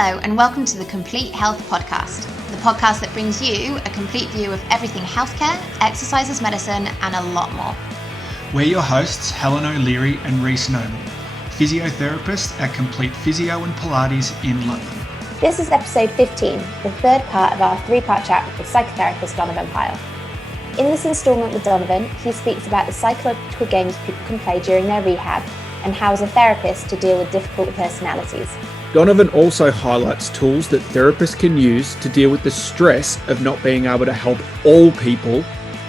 Hello and welcome to the Complete Health Podcast, the podcast that brings you a complete view of everything healthcare, exercise as medicine, and a lot more. We're your hosts, Helen O'Leary and Reece, physiotherapists at Complete Physio and Pilates in London. This is episode 15, the third part of our three-part chat with Psychotherapist Donovan Pyle. In this instalment with Donovan, he speaks about the psychological games people can play during their rehab and how as a therapist to deal with difficult personalities. Donovan also highlights tools that therapists can use to deal with the stress of not being able to help all people,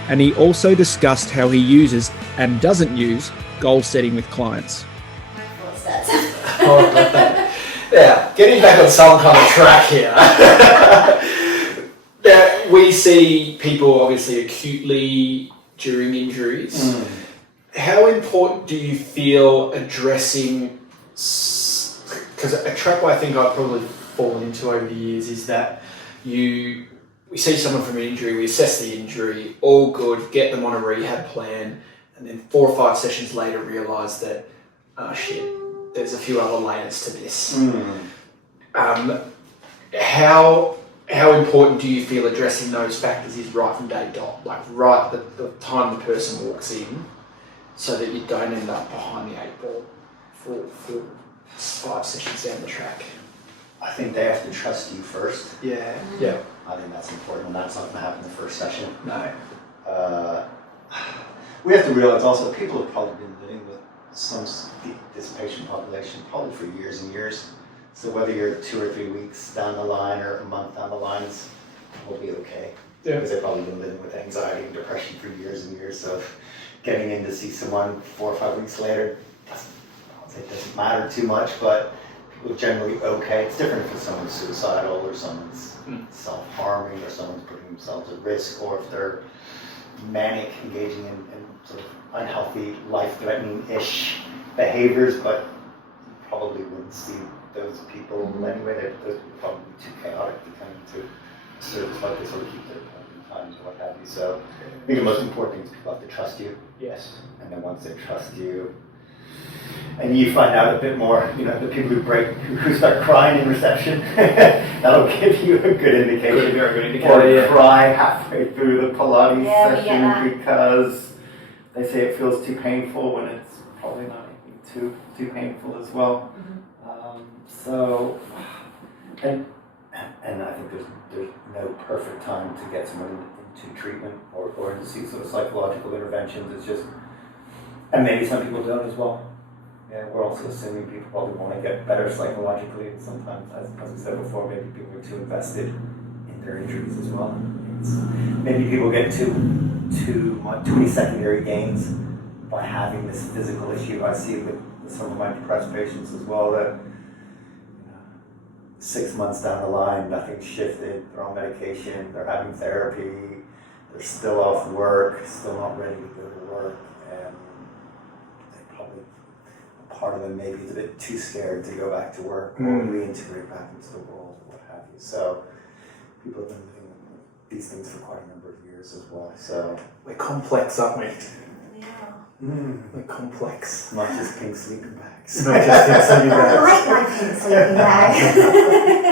and he also discussed how he uses and doesn't use goal setting with clients. Yeah, getting back on some kind of track here. We see people obviously acutely during injuries. How important do you feel addressing, because a trap I think I've probably fallen into over the years is that we see someone from an injury, we assess the injury, all good, get them on a rehab plan, and then 4 or 5 sessions later realise that, oh shit, there's a few other layers to this. How important do you feel addressing those factors is right from day dot, like right the time the person walks in, so that you don't end up behind the 8 ball for 5 sessions down the track? I think they have to trust you first. Yeah. I think that's important, and that's not going to happen the first session. No. We have to realize also people have probably been living with this patient population probably for years and years. So whether you're 2 or 3 weeks down the line or a month down the line, will be okay. Yeah. Because they've probably been living with anxiety and depression for years and years. So getting in to see someone 4 or 5 weeks later doesn't matter too much, but people are generally okay. It's different if someone's suicidal or someone's self-harming or someone's putting themselves at risk, or if they're manic, engaging in sort of unhealthy, life-threatening-ish behaviors, but you probably wouldn't see those people anyway. Those would probably be too chaotic to come into service like this, or keep their appointment times or what have you. So I think the most important thing is people have to trust you. Yes. And then once they trust you, and you find out a bit more, the people who start crying in reception, that'll give you a good indication. Very good indicator. Or they cry halfway through the Pilates session because they say it feels too painful when it's probably not too painful as well. And I think there's no perfect time to get someone into treatment or to see sort of psychological interventions. It's just, and maybe some people don't as well. Yeah, we're also assuming people probably want to get better psychologically, and sometimes, as we said before, maybe people are too invested in their injuries as well. Maybe people get too many secondary gains by having this physical issue. I see with some of my depressed patients as well that 6 months down the line, nothing's shifted. They're on medication, they're having therapy, they're still off work, still not ready to go to work, and they probably, part of them maybe is a bit too scared to go back to work or reintegrate back into the world or what have you. So people have been living with these things for quite a number of years as well. So We're complex, aren't we? we're complex. Not just pink sleeping bags. Not just pink sleeping bags. I like my pink sleeping bag. I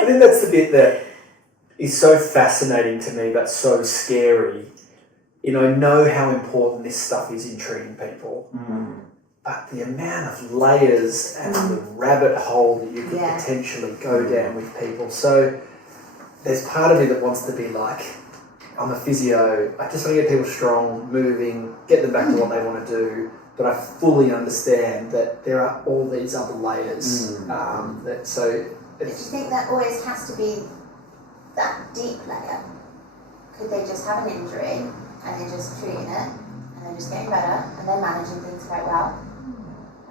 think that's the bit that is so fascinating to me, but so scary. I know how important this stuff is in treating people, but the amount of layers and the rabbit hole that you could potentially go down with people. So there's part of me that wants to be like, I'm a physio, I just want to get people strong, moving, get them back to what they want to do, but I fully understand that there are all these other layers. Do you think that always has to be that deep layer? Could they just have an injury and they're just treating it and they're just getting better and they're managing things quite well?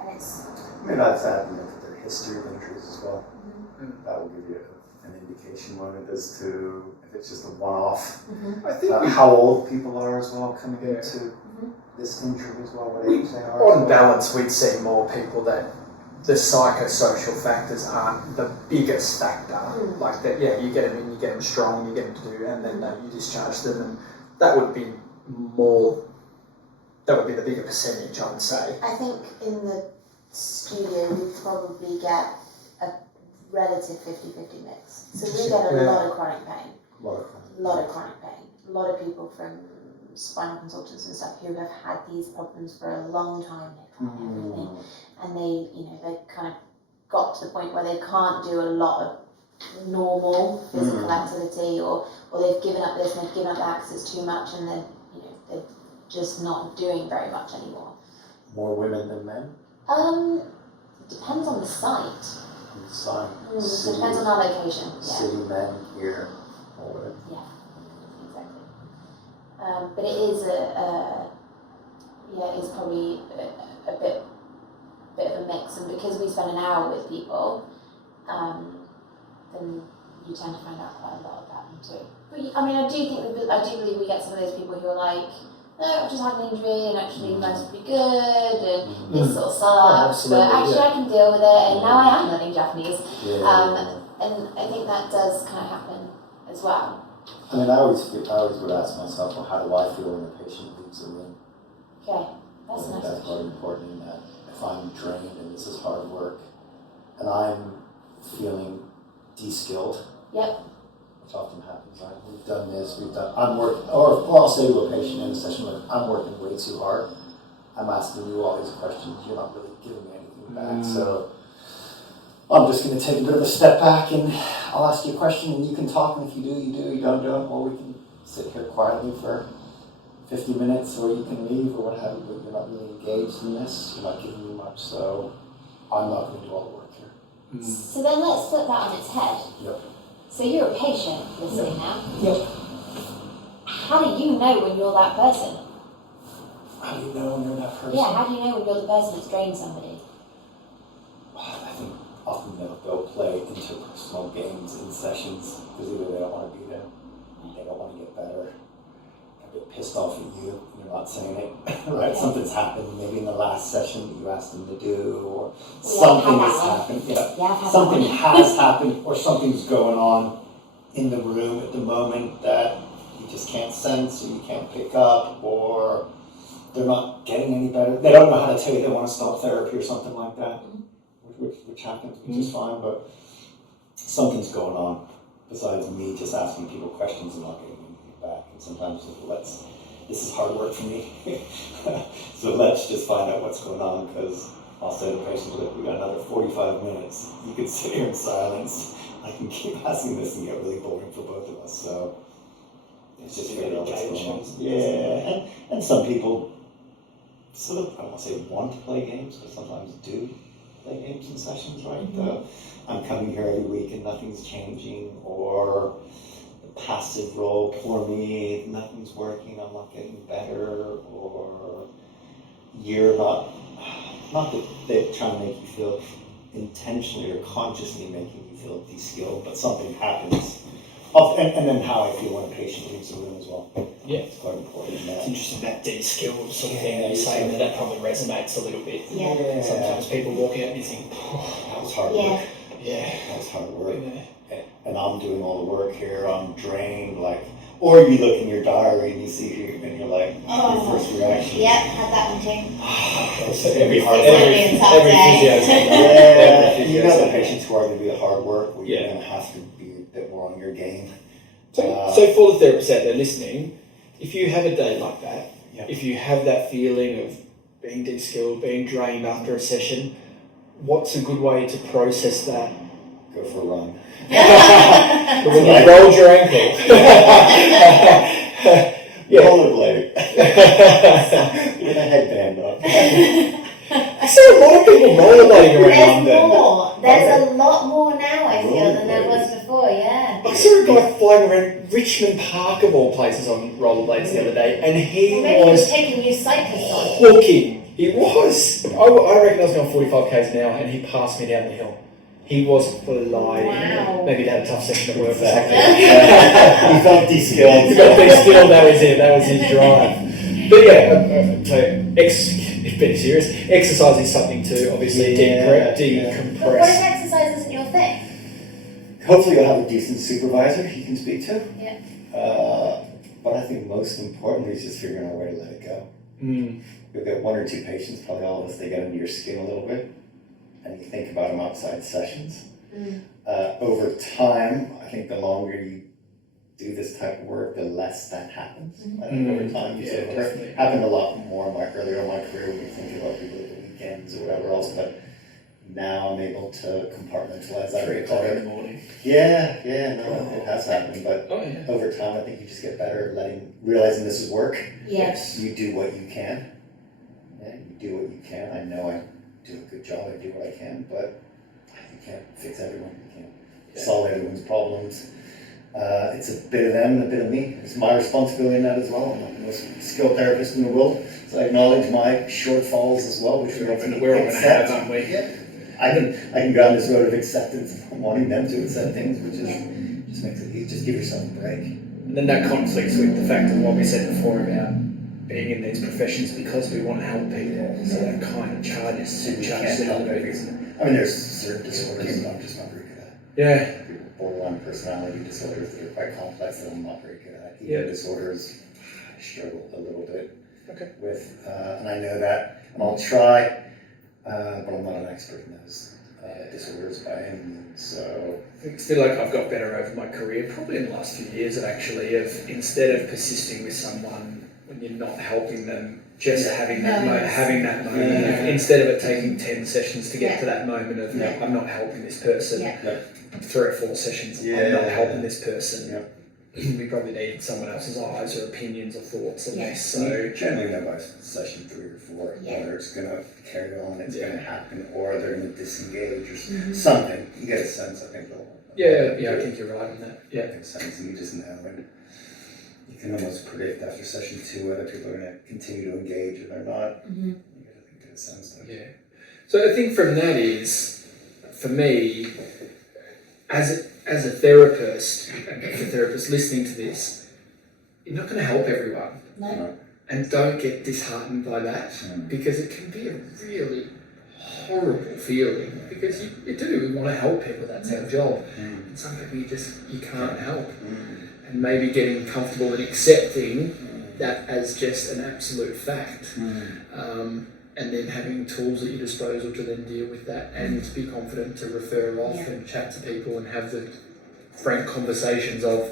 And it's... Maybe I'd say look at their history of injuries as well. That will give you an indication when it is to, if it's just a one-off. I think how old people are as well coming into this injury as well, what age they are. on balance, we'd see more people that the psychosocial factors aren't the biggest factor. Like that, you get them in, you get them strong, you get them to do, and then you discharge them, and that would be the bigger percentage, I would say. I think in the studio we probably get a relative 50-50 mix. So we get a lot of chronic pain. A lot of chronic pain. A lot of people from spinal consultants and stuff who have had these problems for a long time. They tried everything, and they kind of got to the point where they can't do a lot of normal physical activity, or they've given up this and they've given up that because it's too much, and then they're just not doing very much anymore. More women than men? It depends on the site. It depends on our location. Yeah. City men here, more women. Yeah, exactly. But it is it is probably a bit of a mix, and because we spend an hour with people, then you tend to find out quite a lot about them too. But I do believe we get some of those people who are like, no, I've just had an injury and actually life's pretty good and this sort of sucks, but actually I can deal with it, and now I am learning Japanese. And I think that does kind of happen as well. I mean, I always would ask myself, well, how do I feel when the patient leaves the room? Okay, that's I think nice. that's really important, in that if I'm drained and this is hard work and I'm feeling de-skilled, which often happens, like, I'm working, or I'll say to a patient in a session, like, I'm working way too hard, I'm asking you all these questions, you're not really giving me anything back, so I'm just going to take a bit of a step back and I'll ask you a question and you can talk, and if you do, you don't, or we can sit here quietly for 50 minutes, or you can leave, or what have you, but you're not really engaged in this, you're not giving me much, so I'm not going to do all the work here. So then let's flip that on its head. Yep. So you're a patient listening now. Yep. How do you know when you're that person? How do you know when you're that person? Yeah, how do you know when you're the person that's drained somebody? I think often they'll play interpersonal games in sessions because either they don't want to be there, they don't want to get better, a bit pissed off at you, and you're not saying it, right? Yeah. Something's happened maybe in the last session that you asked them to do, or something has happened. Something has happened, or something's going on in the room at the moment that you just can't sense, or you can't pick up, or they're not getting any better. They don't know how to tell you they want to stop therapy or something like that. Which happens, which is fine, but something's going on besides me just asking people questions and not getting anything back. And sometimes this is hard work for me, so let's just find out what's going on, because I'll say to the patient, look, we got another 45 minutes. You can sit here in silence. I can keep asking this and get really boring for both of us. So it's just figure out what's going on. Yeah, and some people sort of, I don't want to say want to play games, but sometimes do play games in sessions, right? I'm coming here every week and nothing's changing, or the passive role, poor me, nothing's working, I'm not getting better, or you're not that they're trying to make you feel intentionally or consciously making you feel de-skilled, but something happens. And then how I feel when a patient leaves the room as well. Yeah. It's quite important. It's interesting, that de-skilled sort of thing that you're saying, that probably resonates a little bit. Yeah. Sometimes people walk out and you think, that was hard work. Yeah. That was hard work. Yeah. And I'm doing all the work here, I'm drained, like, or you look in your diary and you see here and you're like, your first reaction. Yeah, had that one too. Every physio. You got the patients who are going to be the hard work, where you're going to have to be a bit more on your game. So for the therapists out there listening, if you have a day like that, if you have that feeling of being de-skilled, being drained after a session, what's a good way to process that? Go for a run. But when you rolled your ankle. Rollerblade. With a headband on. I see a lot of people rollerblading around London. There's a lot more now, I feel, than there was before, yeah. I saw a guy flying around Richmond Park of all places on rollerblades the other day, and he was taking new cyclists on. hooking. He was. I reckon I was going 45 k's an hour, and he passed me down the hill. He was flying. Wow. Maybe he had a tough session at work or something. He felt de-skilled. He got de-skilled, that was it. That was his drive. But yeah, being serious, exercise is something to obviously decompress. But what if exercise isn't your thing? Hopefully you'll have a decent supervisor you can speak to. Yeah. But I think most importantly is just figuring out where to let it go. You'll get one or two patients, probably all of us, they get under your skin a little bit, and you think about them outside sessions. Over time, I think the longer you do this type of work, the less that happens. I think over time, it happened a lot more earlier in my career when you think about people at the weekends or whatever else, but now I'm able to compartmentalize that. 3 o'clock in the morning. It has happened, but over time, I think you just get better at realizing this is work. Yes. You do what you can. Yeah, you do what you can. I know I do a good job. I do what I can, but you can't fix everyone. You can't solve everyone's problems. It's a bit of them and a bit of me. It's my responsibility in that as well. I'm not the most skilled therapist in the world, so I acknowledge my shortfalls as well, which we're all going to have, aren't we? Yeah. I can go on this road of acceptance, wanting them to accept things, which is just makes it easy. Just give yourself a break. And then that conflicts with the fact of what we said before about being in these professions because we want to help people. So that kind of charges the other bit. I mean, there's certain disorders that I'm just not very good at. Yeah. Borderline personality disorders that are quite complex that I'm not very good at. Eating disorders, I struggle a little bit with, and I know that, and I'll try, but I'm not an expert in those disorders by any means. So I feel like I've got better over my career, probably in the last few years, of instead of persisting with someone when you're not helping them, just having that moment, instead of it taking 10 sessions to get to that moment of I'm not helping this person. 3 or 4 sessions, I'm not helping this person. We probably need someone else's eyes or opinions or thoughts on this. So generally know by session 3 or 4 whether it's going to carry on, it's going to happen, or they're going to disengage or something. You get a sense, I think. I think you're right on that. You get a sense, and you just know, and you can almost predict after session 2 whether people are going to continue to engage or they're not. You get a sense. So I think from that is, for me, as a therapist, and if a therapist listening to this, you're not going to help everyone. No. And don't get disheartened by that, because it can be a really horrible feeling, because you do want to help people, that's our job. And some people you can't help. And maybe getting comfortable and accepting that as just an absolute fact. And then having tools at your disposal to then deal with that, and to be confident to refer off and chat to people and have the frank conversations of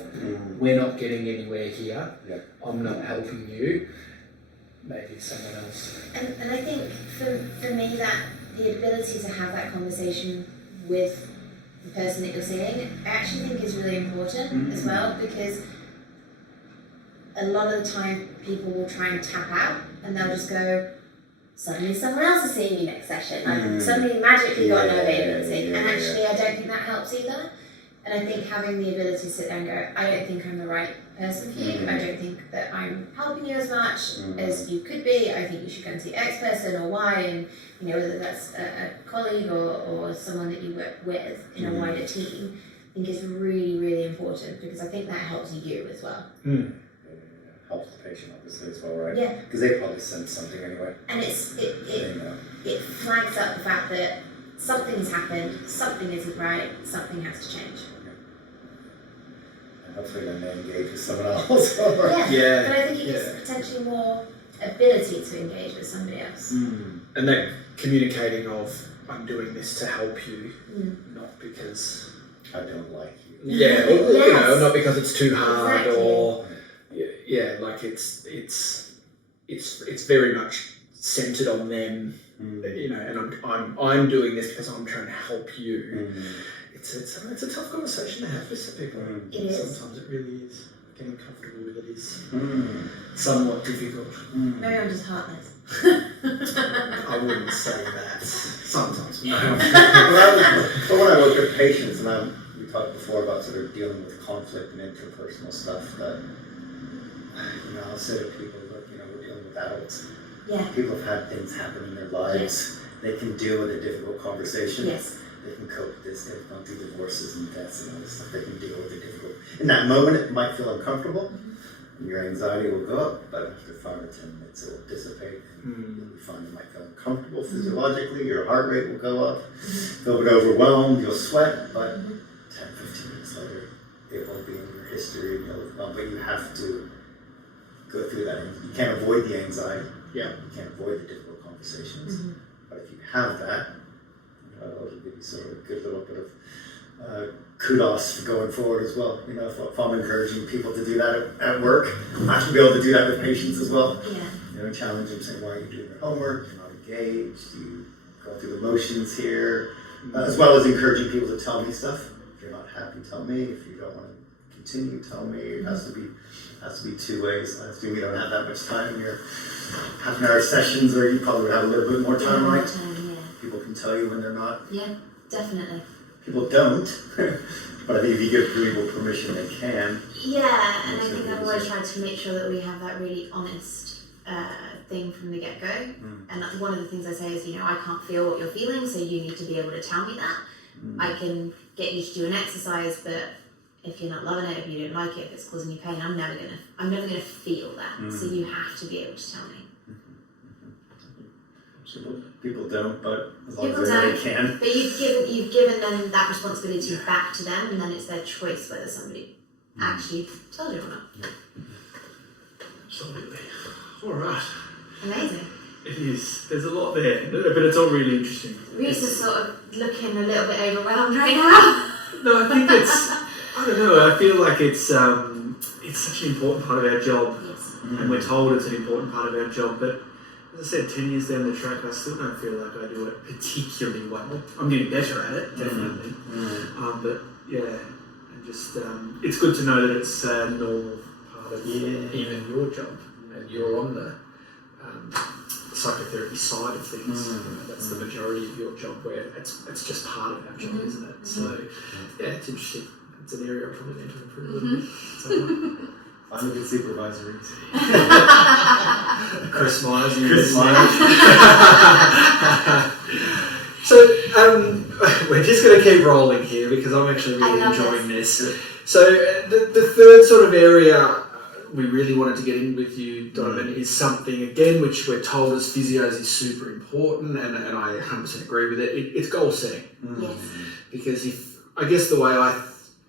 we're not getting anywhere here, I'm not helping you, maybe someone else. And I think for me that the ability to have that conversation with the person that you're seeing, I actually think is really important as well, because a lot of the time people will try and tap out and they'll just go, suddenly someone else is seeing you next session. Like suddenly magically got no availability. And actually I don't think that helps either. And I think having the ability to sit there and go, I don't think I'm the right person for you. I don't think that I'm helping you as much as you could be. I think you should go and see X person or Y, and whether that's a colleague or someone that you work with in a wider team, I think is really, really important, because I think that helps you as well. Helps the patient obviously as well, right? Yeah. Because they probably sense something anyway. And it flags up the fact that something has happened, something isn't right, something has to change. And hopefully then they engage with someone else. But I think it gives potentially more ability to engage with somebody else. And that communicating of, I'm doing this to help you, not because I don't like you. Yeah, not because it's too hard, or like it's very much centered on them, and I'm doing this because I'm trying to help you. It's a tough conversation to have with some people. Sometimes it really is. Getting comfortable with it is somewhat difficult. Maybe I'm just heartless. I wouldn't say that. Sometimes, no. But when I work with patients, and we talked before about sort of dealing with conflict and interpersonal stuff, that I'll say to people, look, we're dealing with adults. Yeah. People have had things happen in their lives. They can deal with a difficult conversation. Yes. They can cope with this. They've gone through divorces and deaths and all this stuff. They can deal with it difficult. In that moment, it might feel uncomfortable. Your anxiety will go up, but after 5 or 10 minutes, it will dissipate. You'll find you might feel uncomfortable physiologically. Your heart rate will go up. Feel a bit overwhelmed. You'll sweat, but 10, 15 minutes later, it won't be in your history. But you have to go through that. You can't avoid the anxiety. You can't avoid the difficult conversations. But if you have that, it'll give you sort of a good little bit of kudos for going forward as well. You know, if I'm encouraging people to do that at work, I have to be able to do that with patients as well. Yeah. You know, challenge them, saying, why are you doing your homework? You're not engaged. You go through the motions here. As well as encouraging people to tell me stuff. If you're not happy, tell me. If you don't want to continue, tell me. It has to be two ways. I assume you don't have that much time in your half-an-hour sessions, or you probably have a little bit more time, right? People can tell you when they're not. Yeah, definitely. People don't, but I think if you give people permission, they can. Yeah, and I think I've always tried to make sure that we have that really honest thing from the get-go. And one of the things I say is, you know, I can't feel what you're feeling, so you need to be able to tell me that. I can get you to do an exercise, but if you're not loving it, if you don't like it, if it's causing you pain, I'm never gonna feel that. So you have to be able to tell me. People don't, but as long as they can. But you've given them that responsibility back to them, and then it's their choice whether somebody actually tells you or not. Absolutely. All right. Amazing. It is. There's a lot there, but it's all really interesting. Reece is sort of looking a little bit overwhelmed right now. No, I think I don't know, I feel like it's such an important part of our job. Yes. And we're told it's an important part of our job, but as I said, 10 years down the track, I still don't feel like I do it particularly well. I'm getting better at it, definitely. But yeah, and just it's good to know that it's a normal part of even your job, and you're on the psychotherapy side of things. You know, that's the majority of your job, where it's just part of our job, isn't it? So yeah, it's interesting. It's an area I probably need to improve a little bit. So, I'm a good supervisor. Chris Myers. So we're just going to keep rolling here because I'm actually really enjoying this. So the third sort of area we really wanted to get in with you, Donovan, is something, again, which we're told as physios is super important, and I 100% agree with it. It's goal setting. Yes. Because I guess the way I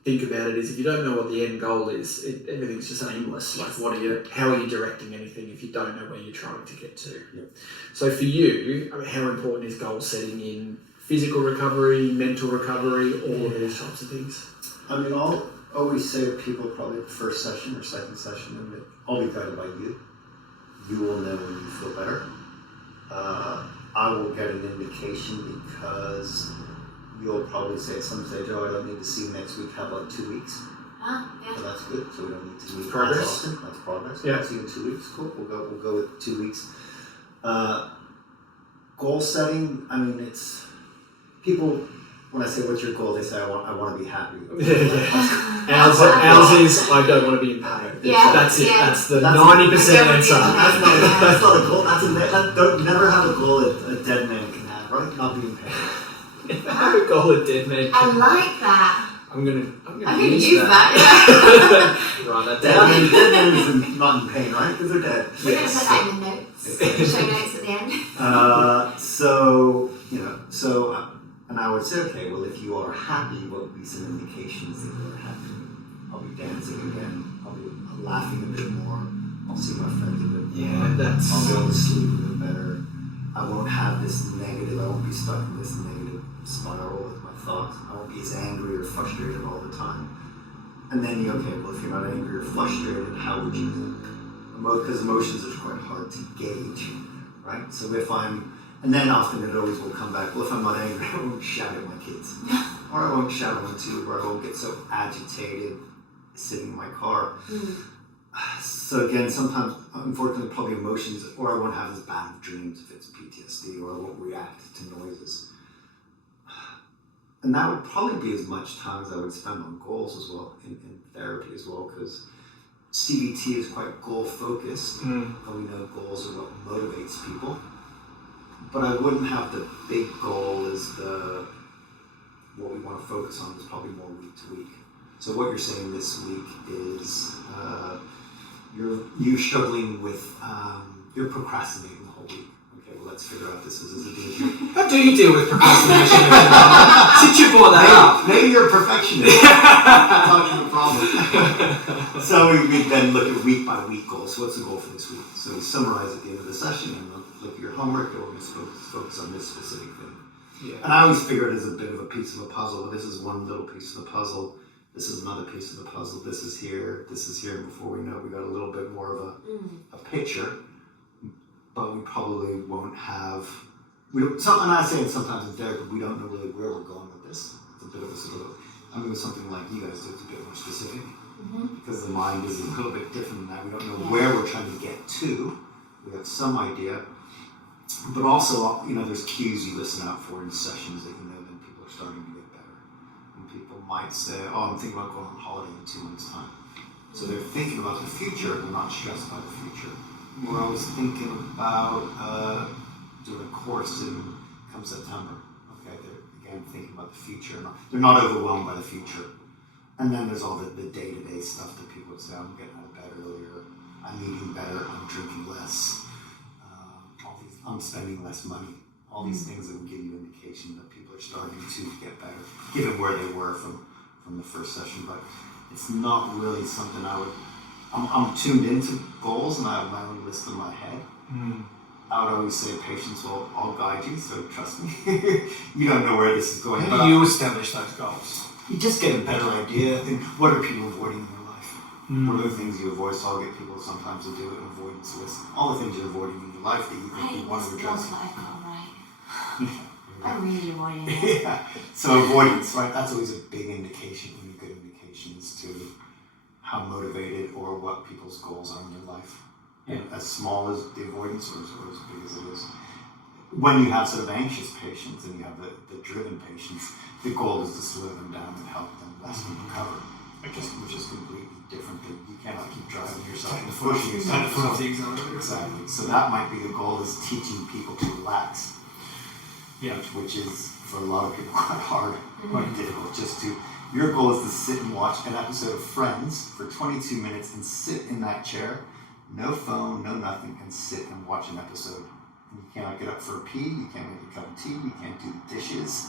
think about it is, if you don't know what the end goal is, everything's just aimless. Yes. Like, how are you directing anything if you don't know where you're trying to get to? Yep. So for you, I mean, how important is goal setting in physical recovery, mental recovery, all of these types of things? I mean, I'll always say to people, probably the first session or second session, and I'll be guided by you. You will know when you feel better. I will get an indication because you'll probably say at some stage, oh, I don't need to see you next week. How about 2 weeks? Yeah. So that's good. So we don't need to meet Progress. as often. That's progress. Yeah. I'll see you in 2 weeks. Cool. We'll go with 2 weeks. Goal setting. I mean, it's people. When I say what's your goal, they say I want to be happy. Ours is I don't want to be in pain. Yeah. That's it. Yeah. That's the 90% answer. That's not a goal. Don't never have a goal a dead man can have, right? Not be in pain. I have a goal at dead man. I like that. I'm gonna use that. Right, that's dead man is not in pain, right? Because they're dead. We're going to put that in the notes, show notes at the end. And I would say, okay, well, if you are happy, what would be some indications that you are happy? I'll be dancing again. I'll be laughing a bit more. I'll see my friends a bit more. I'll be able to sleep a bit better. I won't have this negative. I won't be stuck in this negative spiral with my thoughts. I won't be as angry or frustrated all the time. And then okay, well, if you're not angry or frustrated, how would you think? Because emotions are quite hard to gauge, right? So and then often it always will come back, well, if I'm not angry, I won't shout at my kids. Or I won't shout at you, or I won't get so agitated sitting in my car. So again, sometimes, unfortunately, probably emotions, or I won't have as bad of dreams if it's PTSD, or I won't react to noises. And that would probably be as much time as I would spend on goals as well, in therapy as well, because CBT is quite goal-focused, and we know goals are what motivates people. But I wouldn't have the big goal as what we want to focus on is probably more week to week. So what you're saying this week is you're struggling with, you're procrastinating the whole week. Okay, well, let's figure out this as a deal. How do you deal with procrastination? Since you brought that up. Maybe you're a perfectionist. That's not even a problem. So we then look at week by week goals. So what's the goal for this week? So we summarize at the end of the session and look at your homework, and we're going to focus on this specific thing. Yeah. And I always figure it as a bit of a piece of a puzzle. But this is one little piece of the puzzle. This is another piece of the puzzle. This is here. This is here. Before we know it, we got a little bit more of a picture. But we probably won't have. And I say it sometimes in therapy, we don't know really where we're going with this. It's a bit of a sort of. I mean, with something like you guys do, it's a bit more specific because the mind is a little bit different than that. We don't know where we're trying to get to. We have some idea, but also, there's cues you listen out for in sessions that then people are starting to get better. And people might say, "Oh, I'm thinking about going on holiday in 2 months' time." So they're thinking about the future. They're not stressed by the future. We're always thinking about doing a course come September. Okay, they're again thinking about the future. They're not overwhelmed by the future. And then there's all the day-to-day stuff that people would say, "I'm getting out of bed earlier, I'm eating better, I'm drinking less, I'm spending less money." All these things that would give you indication that people are starting to get better, given where they were from the first session. But it's not really something I'm tuned into goals, and I have my own list in my head. I would always say patients will all guide you, so trust me. You don't know where this is going. How do you establish those goals? You just get a better idea. And what are people avoiding in their life? What are the things you avoid? So I'll get people sometimes to do an avoidance list. All the things you're avoiding in your life that you think you want to address. I've got right. I'm really avoiding it. Yeah. So avoidance, right? That's always a big indication, a good indication as to how motivated or what people's goals are in their life. Yeah. As small as the avoidance or as big as it is. When you have sort of anxious patients and you have the driven patients, the goal is to slow them down and help them lessen and recover, which is completely different. You cannot keep driving yourself and pushing yourself. Exactly. So that might be the goal, is teaching people to relax. Yeah. Which is, for a lot of people, quite hard, quite difficult. Your goal is to sit and watch an episode of Friends for 22 minutes and sit in that chair, no phone, no nothing, and sit and watch an episode. And you cannot get up for a pee, you can't make a cup of tea, you can't do the dishes.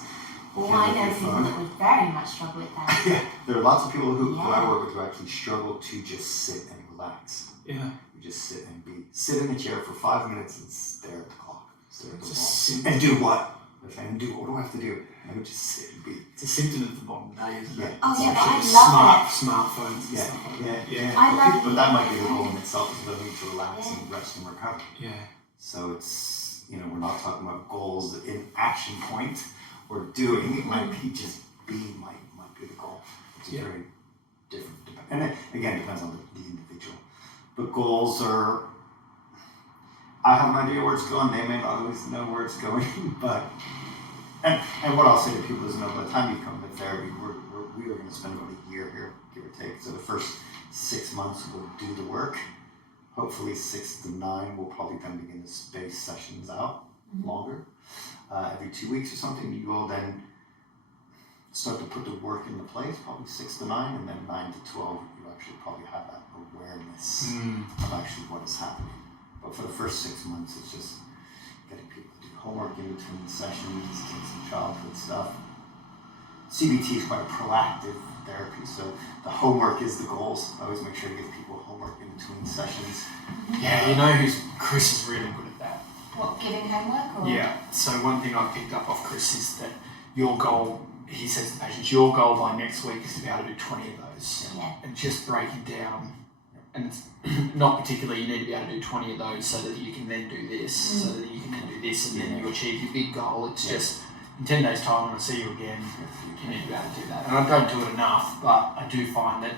Well, I know people that would very much struggle with that. Yeah, there are lots of people who I work with who actually struggle to just sit and relax. Yeah. You just sit and sit in the chair for 5 minutes and stare at the clock, stare at the wall. And do what? What do I have to do? I would just sit and be. It's a symptom of the modern day, isn't it? Oh yeah, but I love smartphones and stuff like that. Yeah. I love but that might be the goal in itself, is learning to relax and rest and recover. Yeah. So it's, we're not talking about goals in action point or doing. It might be just being might be the goal. It's very different. And it, again, depends on the individual. But goals are, I have an idea where it's going. They may not always know where it's going, but and what I'll say to people is, by the time you come to therapy, we are going to spend about a year here, give or take. So the first 6 months we'll do the work. Hopefully 6 to 9 we'll probably then begin to space sessions out longer, every 2 weeks or something. You will then start to put the work into place, probably 6 to 9, and then 9 to 12 you actually probably have that awareness of actually what is happening. But for the first 6 months, it's just getting people to do homework in between sessions, take some childhood stuff. CBT is quite a proactive therapy, so the homework is the goals. I always make sure to give people homework in between sessions. Yeah, Chris is really good at that. What, giving homework? Or? Yeah, so one thing I picked up off Chris is that your goal, he says to patients, your goal by next week is to be able to do 20 of those. Yeah. And just breaking down, and it's not particularly you need to be able to do 20 of those so that you can then do this, so that you can then do this, and then you achieve your big goal. It's just, in 10 days' time, when I see you again, you need to be able to do that. And I don't do it enough, but I do find that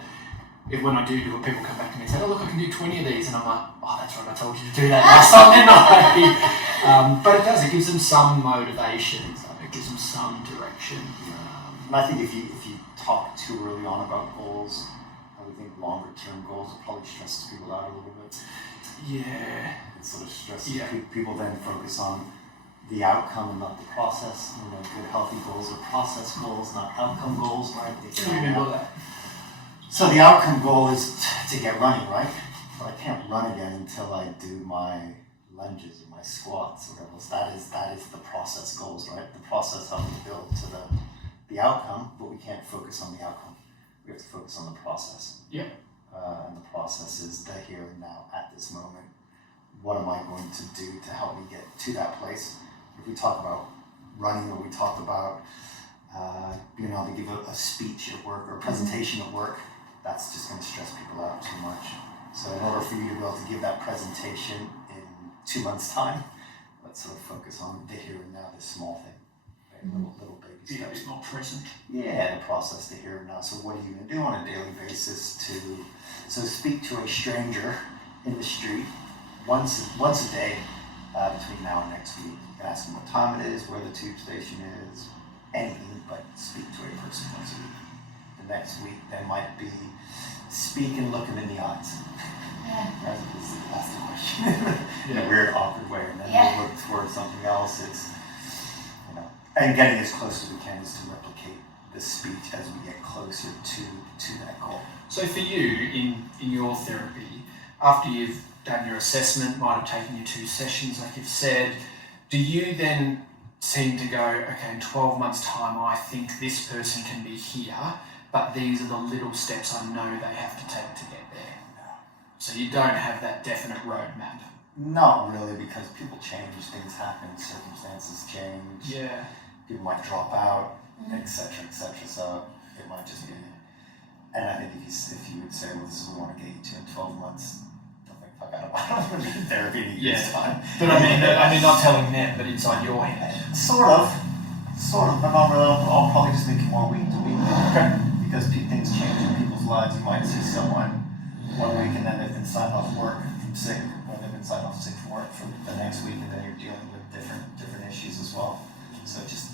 when I do it, people come back to me and say, "Oh, look, I can do 20 of these," and I'm like, "Oh, that's right, I told you to do that last time, didn't I?" But it does, it gives them some motivation, it gives them some direction. And I think if you talk too early on about goals, I think longer term goals will probably stress people out a little bit. Yeah. It sort of stresses people then focus on the outcome and not the process. Good healthy goals are process goals, not outcome goals, right? Remember that. So the outcome goal is to get running, right? But I can't run again until I do my lunges or my squats or whatever else. That is the process goals, right? The process helps build to the outcome, but we can't focus on the outcome. We have to focus on the process. Yeah. And the process is the here and now, at this moment. What am I going to do to help me get to that place? If we talk about running, or we talked about being able to give a speech at work or a presentation at work, that's just going to stress people out too much. So in order for you to be able to give that presentation in 2 months' time, let's sort of focus on the here and now, this small thing. Right? Little baby steps. It's not present. Yeah, the process, the here and now. So what are you going to do on a daily basis to speak to a stranger in the street once a day between now and next week? You can ask them what time it is, where the tube station is, anything, but speak to a person once a week. The next week, there might be speak and look them in the eyes. Yeah. Rather than just ask the question in a weird, awkward way, and then we'll look towards something else. It's, and getting as close as we can is to replicate the speech as we get closer to that goal. So for you, in your therapy, after you've done your assessment, might have taken you 2 sessions, like you've said, do you then seem to go, okay, in 12 months' time, I think this person can be here, but these are the little steps I know they have to take to get there? So you don't have that definite roadmap? Not really, because people change, things happen, circumstances change. Yeah. People might drop out, etc., etc. So it might just be. And I think if you would say, well, this is what we want to get you to in 12 months, don't think, fuck, I don't want to be in therapy in a year's time. But I mean, not telling them, but inside your head. Sort of. But not really. I'll probably just make it more week to week. Okay. Because things change in people's lives. You might see someone one week and then they've been signed off work from sick, or they've been signed off sick from work for the next week, and then you're dealing with different issues as well. So it's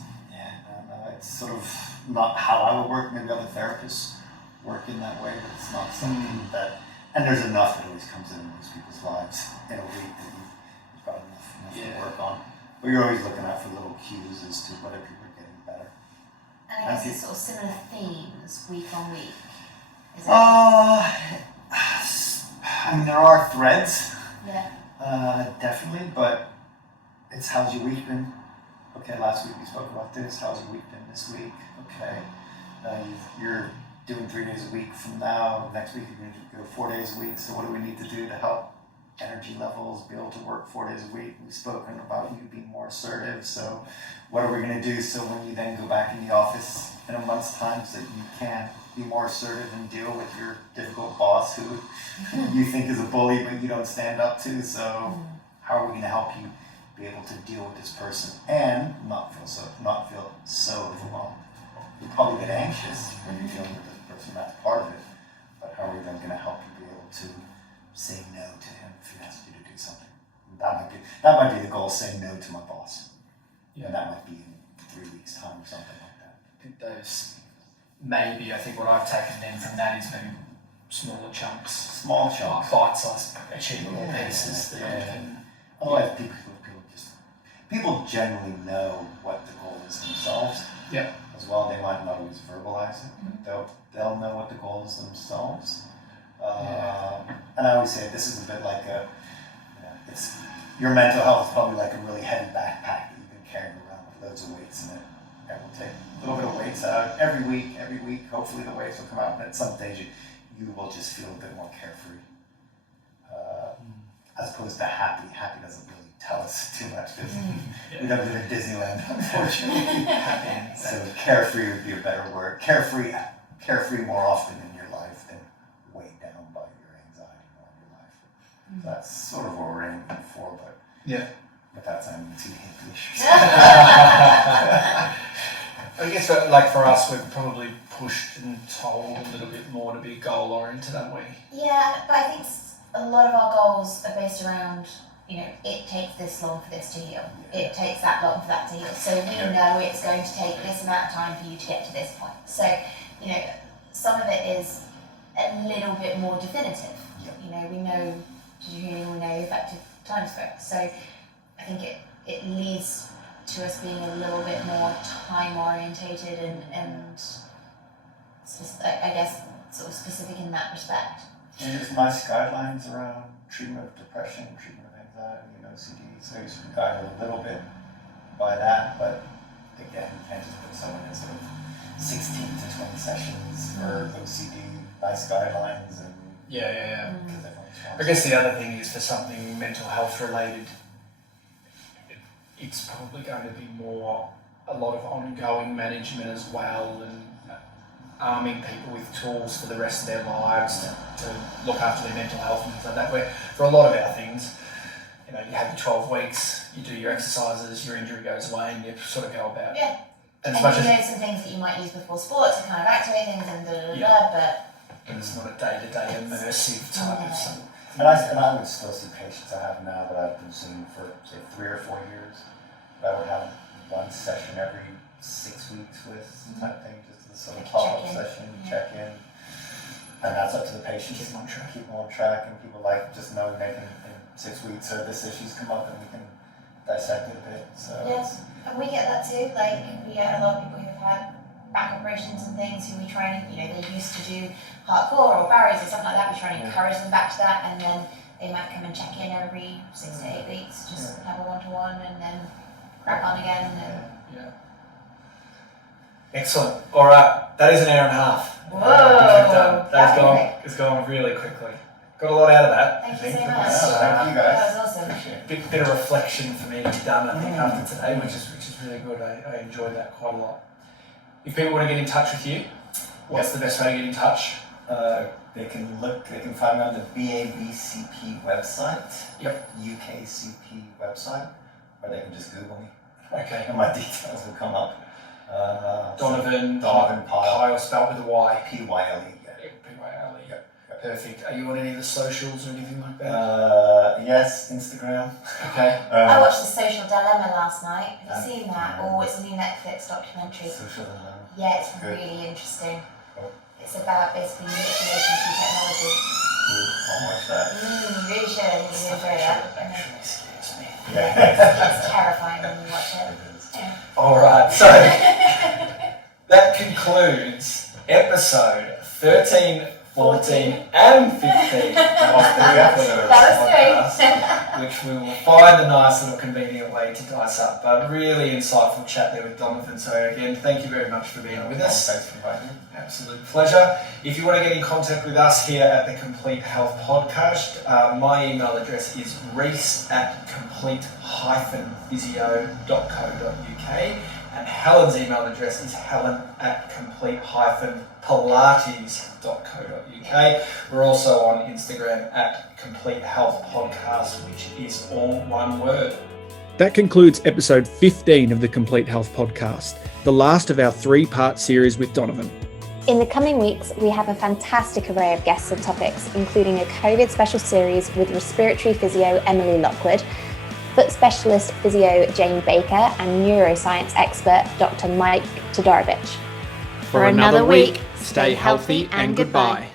sort of not how I would work. Maybe other therapists work in that way, but it's not something that. And there's enough that always comes in most people's lives in a week that you've got enough to work on. But you're always looking out for little cues as to whether people are getting better. And I guess it's sort of similar themes week on week. Is it? I mean, there are threads. Yeah. Definitely, but it's how's your week been? Okay, last week we spoke about this. How's your week been this week? Okay. You're doing 3 days a week from now. Next week you're going to go 4 days a week. So what do we need to do to help energy levels be able to work 4 days a week? We've spoken about you being more assertive. So what are we going to do so when you then go back in the office in a month's time so that you can be more assertive and deal with your difficult boss who you think is a bully but you don't stand up to? So how are we going to help you be able to deal with this person and not feel so overwhelmed? You probably get anxious when you're dealing with this person, that's part of it. But how are we then going to help you be able to say no to him if he asks you to do something? That might be the goal, say no to my boss. Yeah. And that might be in 3 weeks' time or something like that. I think I think what I've taken then from that is maybe smaller chunks. Small chunks. Bite-sized, achievable pieces that you can. Otherwise, people generally know what the goal is themselves. Yeah. As well, they might not always verbalize it, but they'll know what the goal is themselves. And I always say this is a bit like it's your mental health is probably like a really heavy backpack that you've been carrying around with loads of weights in it. And we'll take a little bit of weights out every week. Hopefully the weights will come out, and at some stage you will just feel a bit more carefree. As opposed to happy. Happy doesn't really tell us too much because we never live in Disneyland, unfortunately. So carefree would be a better word. Carefree more often in your life than weighed down by your anxiety more in your life. So that's sort of what we're aiming for, but that's sounding too hippie. I guess like for us, we've probably pushed and told a little bit more to be goal oriented, haven't we? Yeah, but I think a lot of our goals are based around, it takes this long for this to heal. It takes that long for that to heal. So we know it's going to take this amount of time for you to get to this point. So, some of it is a little bit more definitive. We know healing, we know effective timescale. So I think it leads to us being a little bit more time orientated and I guess sort of specific in that respect. And there's nice guidelines around treatment of depression, treatment of anxiety, and OCD. So you should be guided a little bit by that, but again, you can't just put someone in sort of 16 to 20 sessions for OCD, nice guidelines, and I guess the other thing is for something mental health related, it's probably going to be more a lot of ongoing management as well, and arming people with tools for the rest of their lives to look after their mental health and things like that. Where for a lot of our things, you have your 12 weeks, you do your exercises, your injury goes away, and you sort of go about. Yeah. And you know some things that you might use before sport to kind of activate things and but it's not a day-to-day immersive type of something. And I would still see patients I have now that I've been seeing for say 3 or 4 years. I would have one session every 6 weeks with type thing, just a sort of follow-up session, check in. And that's up to the patient. Keep them on track. Keep them on track, and people like just knowing they can, in 6 weeks, or this issue's come up and we can dissect it a bit. So yes, and we get that too. Like, we get a lot of people who've had back operations and things who we try and, they used to do hardcore or barriers or something like that. We try and encourage them back to that, and then they might come and check in every 6 to 8 weeks, just have a one-to-one, and then crack on again. Yeah. Excellent. All right, that is an hour and a half. Whoa! It's gone really quickly. Got a lot out of that. Thank you so much. Thank you guys. That was awesome. Bit of reflection for me to be done, I think, after today, which is really good. I enjoyed that quite a lot. If people want to get in touch with you, what's the best way to get in touch? They can find me on the BABCP website. Yep. UKCP website, or they can just Google me. Okay. And my details will come up. Donovan Pyle, spelled with a Y. Pyle. Pyle. Yep. Perfect. Are you on any of the socials or anything like that? Yes, Instagram. Okay. I watched The Social Dilemma last night. Have you seen that? Oh, it's a new Netflix documentary. Social Dilemma. Yeah, it's Good. really interesting. Cool. It's about basically manipulation through technology. I'll watch that. You really should. I think you'll enjoy that. Actually scares me. It's terrifying when you watch it. Yeah. All right. So that concludes episode 13, 14, and 15 of the podcast, which we will find a nice little convenient way to dice up. But really insightful chat there with Donovan. So again, thank you very much for being with us. Thanks for inviting me. Absolute pleasure. If you want to get in contact with us here at the Complete Health Podcast, my email address is reece@complete-physio.co.uk, and Helen's email address is helen@complete-pilates.co.uk. We're also on Instagram at Complete Health Podcast, which is all one word. That concludes episode 15 of the Complete Health Podcast, the last of our 3-part series with Donovan. In the coming weeks, we have a fantastic array of guests and topics, including a COVID special series with respiratory physio Emily Lockwood, foot specialist physio Jane Baker, and neuroscience expert Dr. Mike Todorovich. For another week, stay healthy and goodbye.